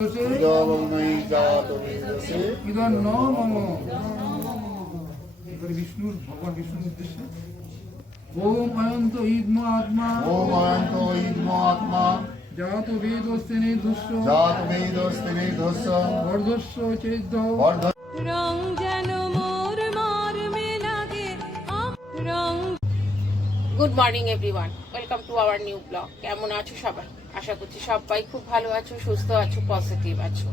विष्णुर भगवान विष्णु उद्देश्य ओम अयंत ईद्म आत्मा ओम अयंत ईद्म आत्मा जातो वेदोस्ते निधुस्स जातो वेदोस्ते निधुस्स वर्धस्स चेद्ध वर्ध রং যেন মোর মর্মে লাগে রং। Good morning everyone, welcome to our new blog. কেমন আছো সবাই? আশা করছি সবাই খুব ভালো আছো, সুস্থ আছো, পজিটিভ আছো।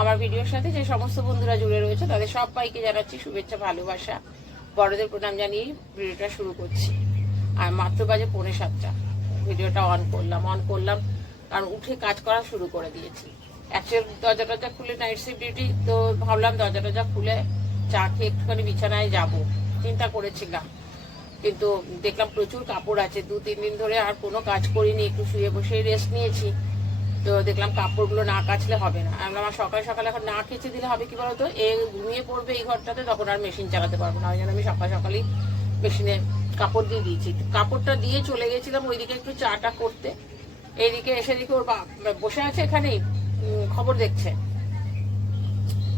আমার ভিডিওর সাথে যে সমস্ত বন্ধুরা জুড়ে রয়েছে তাদের সবাইকে জানাচ্ছি শুভেচ্ছা, ভালোবাসা, বড়দের প্রণাম জানিয়ে ভিডিওটা শুরু করছি। আর মাত্র বাজে 6:45। ভিডিওটা অন করলাম কারণ উঠে কাজ করা শুরু করে দিয়েছি। অ্যাকচুয়ালি দরজা খুলে নাইট শিফট ডিউটি, তো ভাবলাম দরজা খুলে চা খেয়ে একটুখানি বিছানায় যাব, চিন্তা করেছিলাম। কিন্তু দেখলাম প্রচুর কাপড় আছে, 2-3 দিন ধরে আর কোনো কাজ করিনি, একটু শুয়ে বসে রেস্ট নিয়েছি। তো দেখলাম কাপড়গুলো না কাচলে হবে না। আমরা আমার সকালে এখন না কেচে দিলে হবে কি বলতো, ঘুমিয়ে পড়বে এই ঘরটাতে, তখন আর মেশিন চালাতে পারবো না। ওই জন্য আমি সকালেই মেশিনে কাপড় দিয়ে দিয়েছি। কাপড়টা দিয়ে চলে গেছিলাম ওইদিকে একটু চাটা করতে। এইদিকে এসে দিকে ওর বসে আছে এখানেই খবর দেখছে।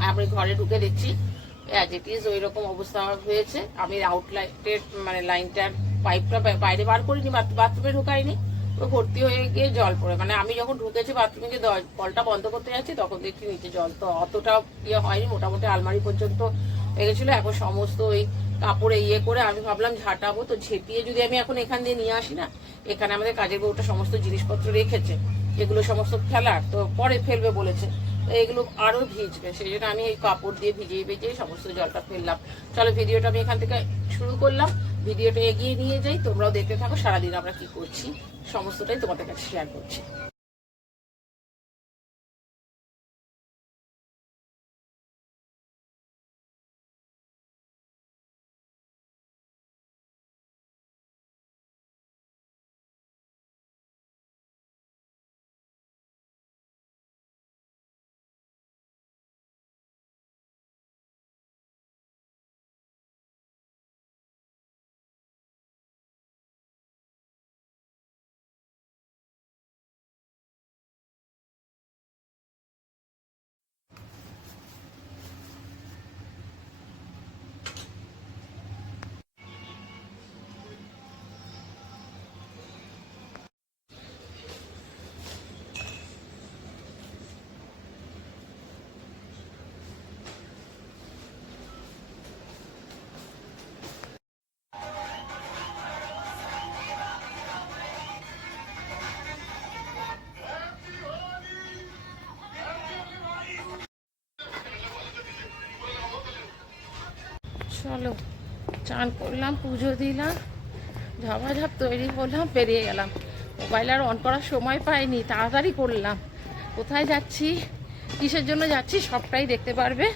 আমি ঘরে ঢুকে দেখছি অ্যাজ ইট ইজ ওই রকম অবস্থা হয়েছে। আমি আউটলাইটের মানে লাইনটার পাইপটা বাইরে বার করিনি, বাথরুমে ঢুকাইনি, ও ভর্তি হয়ে গিয়ে জল পড়ে। মানে আমি যখন ঢুকেছি বাথরুমে গিয়ে কলটা বন্ধ করতে যাচ্ছি তখন দেখছি নিচে জল। তো অতটা ইয়ে হয়নি, মোটামুটি আলমারি পর্যন্ত লেগেছিল। এখন সমস্ত ওই কাপড়ে ইয়ে করে আমি ভাবলাম ঝাঁটাবো, তো ঝেঁটিয়ে যদি আমি এখন এখান দিয়ে নিয়ে আসি না, এখানে আমাদের কাজের বউটা সমস্ত জিনিসপত্র রেখেছে, এগুলো সমস্ত ফেলার, তো পরে ফেলবে বলেছে, তো এগুলো আরো ভিজবে। সেই জন্য আমি এই কাপড় দিয়ে ভিজিয়ে সমস্ত জলটা ফেললাম। চলো ভিডিওটা আমি এখান থেকে শুরু করলাম, ভিডিওটা এগিয়ে নিয়ে যাই, তোমরাও দেখতে থাকো। সারাদিন আমরা কি করছি সমস্তটাই তোমাদের কাছে শেয়ার করছি। চলো চান করলাম, পুজো দিলাম, ঝাপাঝাপ তৈরি হলাম, বেরিয়ে গেলাম। মোবাইল আর অন করার সময় পাইনি, তাড়াতাড়ি করলাম। কোথায় যাচ্ছি, কিসের জন্য যাচ্ছি সবটাই দেখতে পারবে।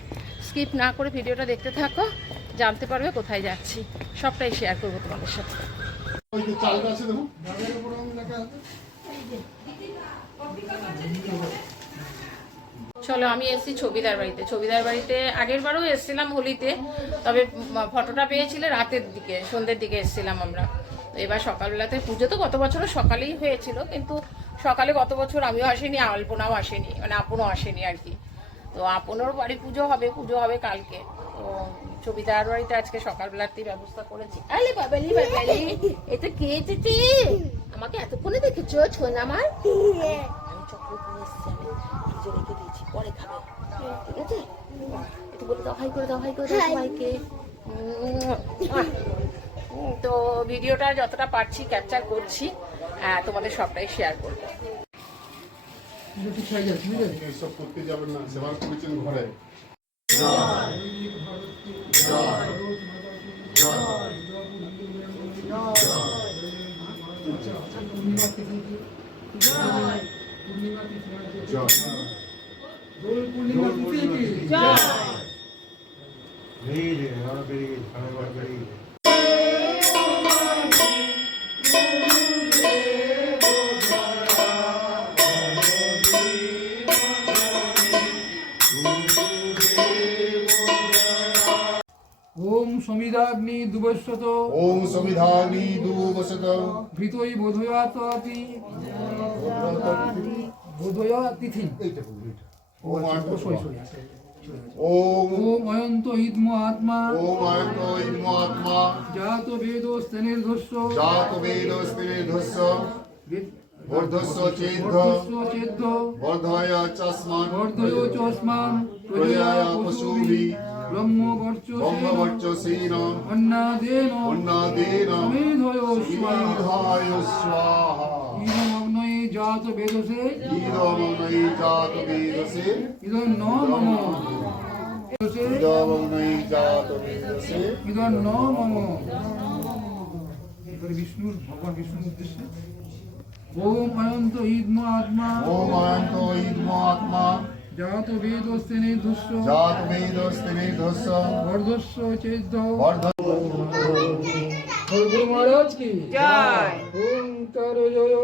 স্কিপ না করে ভিডিওটা দেখতে থাকো, জানতে পারবে কোথায় যাচ্ছি, সবটাই শেয়ার করবো তোমাদের সাথে। চলো আমি এসেছি ছবিদার বাড়িতে। আগের বারও এসেছিলাম হোলিতে, তবে ফটোটা পেয়েছিলে রাতের দিকে, সন্ধ্যের দিকে এসেছিলাম আমরা। তো এবার সকালবেলাতে পুজো তো গত বছরও সকালেই হয়েছিল, কিন্তু সকালে গত বছর আমিও আসিনি, আলপনাও আসেনি, মানে আপনও আসেনি আর কি। তো আপনোর বাড়ি পুজো হবে কালকে। তো ছবিদার বাড়িতে আজকে সকালবেলাতেই ব্যবস্থা করেছি। আরে বাবালি এটা কে এসেছে? আমাকে এতক্ষণে দেখেছো ছোনা আমার? আমি চকলেট নিয়ে এসেছি, আমি ফ্রিজে রেখে দিয়েছি, পরে খাবে, ঠিক আছে? একটু বলে দাও হাই করে দাও সবাইকে। তো ভিডিওটা যতটা পারছি ক্যাপচার করছি, তোমাদের সবটাই শেয়ার করবো। সব করতে যাবেন না, সেবা করেছেন ঘরে। ओम समिधाग्नि दुवशत ओम समिधानि दुवशत भृतोई बोधयाति बोधयातिथि। ওম ওম অয়ন্ত ইদম আত্মা ওম অয়ন্ত ইদ্ম আত্মা জাত বেদস্তে নির্ধস্য জাত বেদস্তে নির্ধস্য বর্ধস্য চেদ্ধ চেদ্ধ বর্ধয় চস্মান বর্ধয় চস্মান প্রজয়া পশুভিঃ ব্রহ্মবর্চসেন ব্রহ্মবর্চসেন অন্নাদেন অন্নাদেন সমেধয় স্বাহা বিধায় স্বাহা ইদমগ্নয়ে জাত বেদসে ইদমগ্নৈ জাত বেদসে ইদং ন মম ইদমগ্নৈ জাত বেদসে ইদং ন মম। এবারে বিষ্ণুর ভগবান বিষ্ণুর উদ্দেশ্যে ওম অয়ন্ত ইদম আত্মা ওম অয়ন্ত ইদ্ম আত্মা জাত বেদস্তে নির্ধস্য জাত বেদস্তে নির্ধস্য বর্ধস্য চেদ্ধ বর্ধ গুরু মহারাজ কি জয়। ওঙ্কার জয়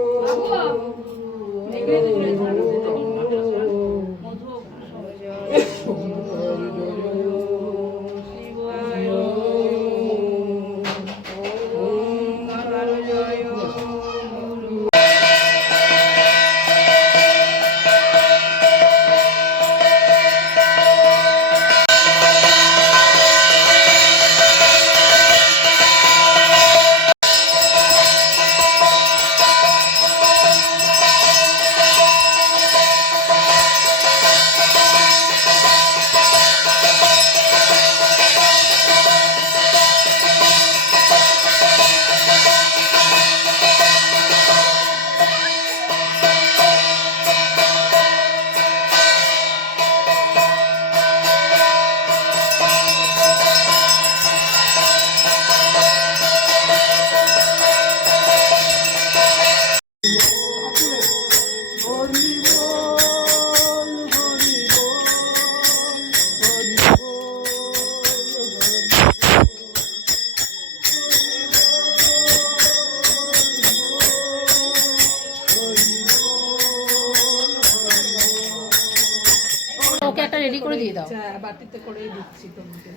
ওকে একটা রেডি করে দিয়ে দাও। বাটিতে করেই দিচ্ছি তোমাকে।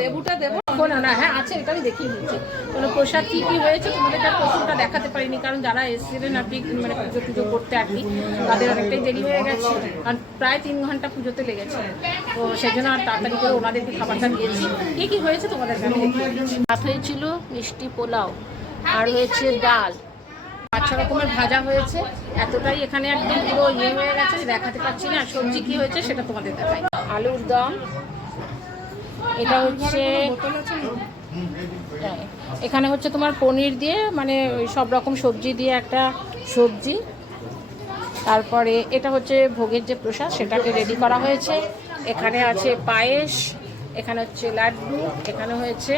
লেবুটা দেবো? না না, হ্যাঁ আছে, এটা আমি দেখিয়ে দিচ্ছি। কোনো প্রসাদ কি কি হয়েছে তোমাদেরকে আর প্রশ্নটা দেখাতে পারিনি, কারণ যারা এসেছিলেন আর কি মানে পুজো পুজো করতে আর কি তাদের অনেকটাই দেরি হয়ে গেছে, কারণ প্রায় 3 ঘন্টা পুজোতে লেগেছে, তো সেই জন্য আর তাড়াতাড়ি করে ওনাদেরকে খাবারটা দিয়েছি। কি কি হয়েছে তোমাদেরকে আমি দেখিয়ে দিচ্ছি। ভাত হয়েছিল, মিষ্টি পোলাও, আর হয়েছে ডাল, 5-6 রকমের ভাজা হয়েছে। এতটাই এখানে একদম পুরো হয়ে গেছে যে দেখাতে পাচ্ছি না। সবজি কি হয়েছে সেটা তোমাদের দেখাই। আলুর দম, এটা হচ্ছে এখানে হচ্ছে তোমার পনির দিয়ে মানে ওই সব রকম সবজি দিয়ে একটা সবজি। তারপরে এটা হচ্ছে ভোগের যে প্রসাদ সেটাকে রেডি করা হয়েছে। এখানে আছে পায়েস, এখানে হচ্ছে লাড্ডু, এখানে হয়েছে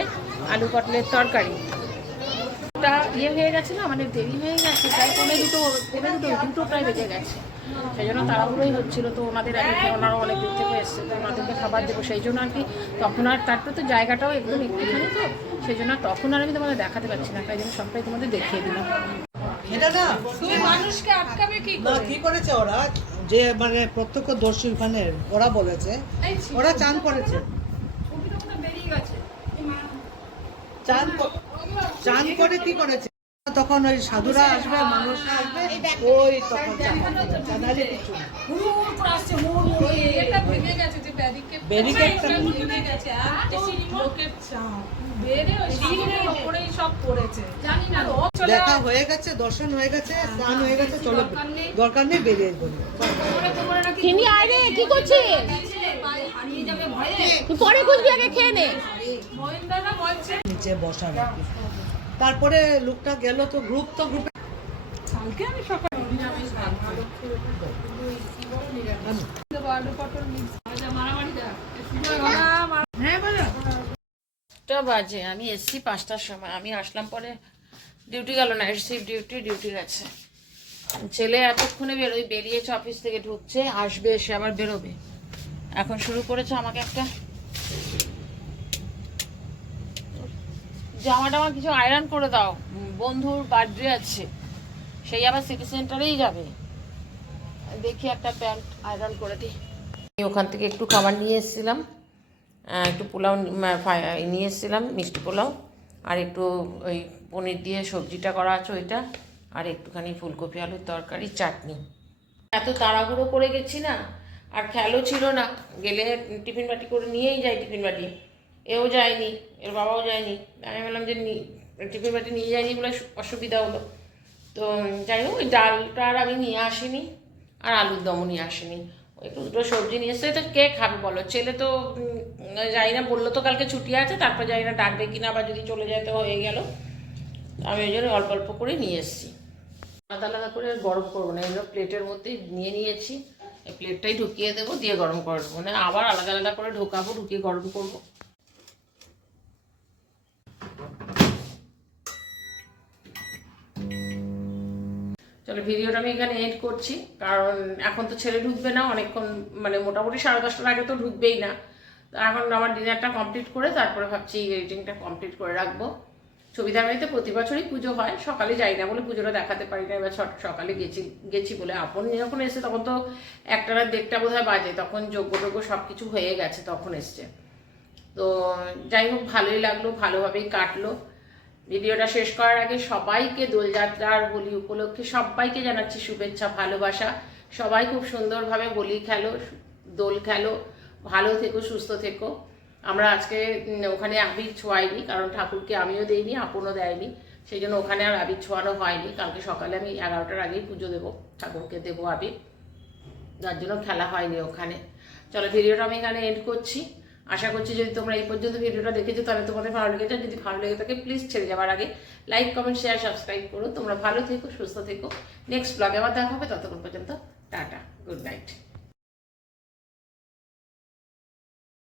আলু পটলের তরকারি। হয়ে গেছে না, মানে দেরি হয়ে গেছে, প্রায় দুটো প্রায় বেজে গেছে, সেই জন্য তাড়াহুড়োই হচ্ছিল। তো ওনাদের ওনারা অনেক দূর থেকে এসছে, তো ওনাদেরকে খাবার দেবো, সেই জন্য আর কি তখন আর তারপরে তো জায়গাটাও একদম একটুখানি, তো সেই জন্য তখন আর আমি তোমাদের দেখাতে পারছি না, তাই জন্য সবটাই তোমাদের দেখিয়ে দিলাম। এটা না তুমি মানুষকে আটকাবে কি না করে? কি করেছে ওরা, যে মানে প্রত্যক্ষদর্শী ওখানে ওরা বলেছে ওরা চান করেছে, চান করে কি করেছে, তখন ওই সাধুরা আসবে, মানুষরা আসবে, ওই তখন জানালে কিছু না। ওই এটা ভেঙে গেছে, যে ব্যারিকেডটা ভেঙে গেছে, আর লোকের চাপ বেড়ে ওই সিঁড়ির ওপরেই সব পড়েছে, জানি না। দেখা হয়ে গেছে, দর্শন হয়ে গেছে, স্নান হয়ে গেছে, চলো দরকার নেই, বেরিয়ে বলি। তিনি আরে কি করছিস? তুই পরে খুঁজবি, আগে খেয়ে নে। মহিন্দারা বলছে নিচে বসা নাকি। তারপরে লোকটা গেল, তো গ্রুপে কালকে আমি সকালে আলু পটল মিক্স মারামারি বাজে আমি এসছি 5টার সময়। আমি আসলাম পরে ডিউটি গেল না, এসছি ডিউটি গেছে। ছেলে এতক্ষণে বেরিয়েছে, অফিস থেকে ঢুকছে, আসবে, এসে আবার বেরোবে। এখন শুরু করেছে আমাকে একটা জামা টামা কিছু আয়রন করে দাও, বন্ধুর বার্থডে আছে, সেই আবার সিটি সেন্টারেই যাবে, দেখি একটা প্যান্ট আয়রন করে দিই। ওখান থেকে একটু খাবার নিয়ে এসেছিলাম, একটু পোলাও নিয়ে এসেছিলাম, মিষ্টি পোলাও, আর একটু ওই পনির দিয়ে সবজিটা করা আছে ওইটা, আর একটুখানি ফুলকপি আলুর তরকারি, চাটনি। এত তাড়াহুড়ো করে গেছি না, আর খেয়ালও ছিল না, গেলে টিফিন বাটি করে নিয়েই যাই টিফিন বাটি, এও যায়নি, এর বাবাও যায়নি। আমি বললাম যে টিফিন বাটি নিয়ে যায়নি বলে অসুবিধা হলো। তো যাই হোক, ওই ডালটা আর আমি নিয়ে আসিনি, আর আলুর দমও নিয়ে আসিনি, ওই একটু দুটো সবজি নিয়ে এসছে। তো কে খাবে বলো, ছেলে তো যাই না, বললো তো কালকে ছুটি আছে, তারপর যাই না ডাকবে কিনা, আবার যদি চলে যায় তো হয়ে গেল। আমি ওই জন্য অল্প অল্প করে নিয়ে এসেছি। আলাদা আলাদা করে আর গরম করবো না, এগুলো প্লেটের মধ্যে নিয়ে নিয়েছি, এই প্লেটটাই ঢুকিয়ে দেবো, দিয়ে গরম করে দেবো, মানে আবার আলাদা আলাদা করে ঢোকাবো, ঢুকিয়ে গরম করবো। চলো ভিডিওটা আমি এখানে এন্ড করছি, কারণ এখন তো ছেলে ঢুকবে না অনেকক্ষণ, মানে মোটামুটি 10:30টার আগে তো ঢুকবেই না। তো এখন আমার ডিনারটা কমপ্লিট করে তারপরে ভাবছি এডিটিংটা কমপ্লিট করে রাখবো। ছবিদার বাড়িতে প্রতি বছরই পুজো হয়, সকালে যাই না বলে পুজোটা দেখাতে পারি না। এবার সকালে গেছি বলে, আপন যখন এসে তখন তো 1টা না 1:30টা বোধহয় বাজে, তখন যজ্ঞ সব কিছু হয়ে গেছে, তখন এসছে। তো যাই হোক, ভালোই লাগলো, ভালোভাবেই কাটলো। ভিডিওটা শেষ করার আগে সবাইকে দোলযাত্রার হোলি উপলক্ষে সবাইকে জানাচ্ছি শুভেচ্ছা, ভালোবাসা। সবাই খুব সুন্দরভাবে হোলি খেলো, দোল খেলো, ভালো থেকো, সুস্থ থেকো। আমরা আজকে ওখানে আবির ছোঁয়াইনি, কারণ ঠাকুরকে আমিও দেইনি, আপনও দেয়নি, সেই জন্য ওখানে আর আবির ছোঁয়ানো হয়নি। কালকে সকালে আমি 11টার আগেই পুজো দেবো, ঠাকুরকে দেবো আবির, যার জন্য খেলা হয়নি ওখানে। চলো ভিডিওটা আমি এখানে এন্ড করছি। আশা করছি যদি তোমরা এই পর্যন্ত ভিডিওটা দেখেছো তাহলে তোমাদের ভালো লেগেছে। যদি ভালো লেগে থাকে প্লিজ ছেড়ে যাওয়ার আগে লাইক, কমেন্ট, শেয়ার, সাবস্ক্রাইব করো। তোমরা ভালো থেকো, সুস্থ থেকো। নেক্সট ব্লগে আবার দেখা হবে, ততক্ষণ পর্যন্ত টাটা, গুড নাইট।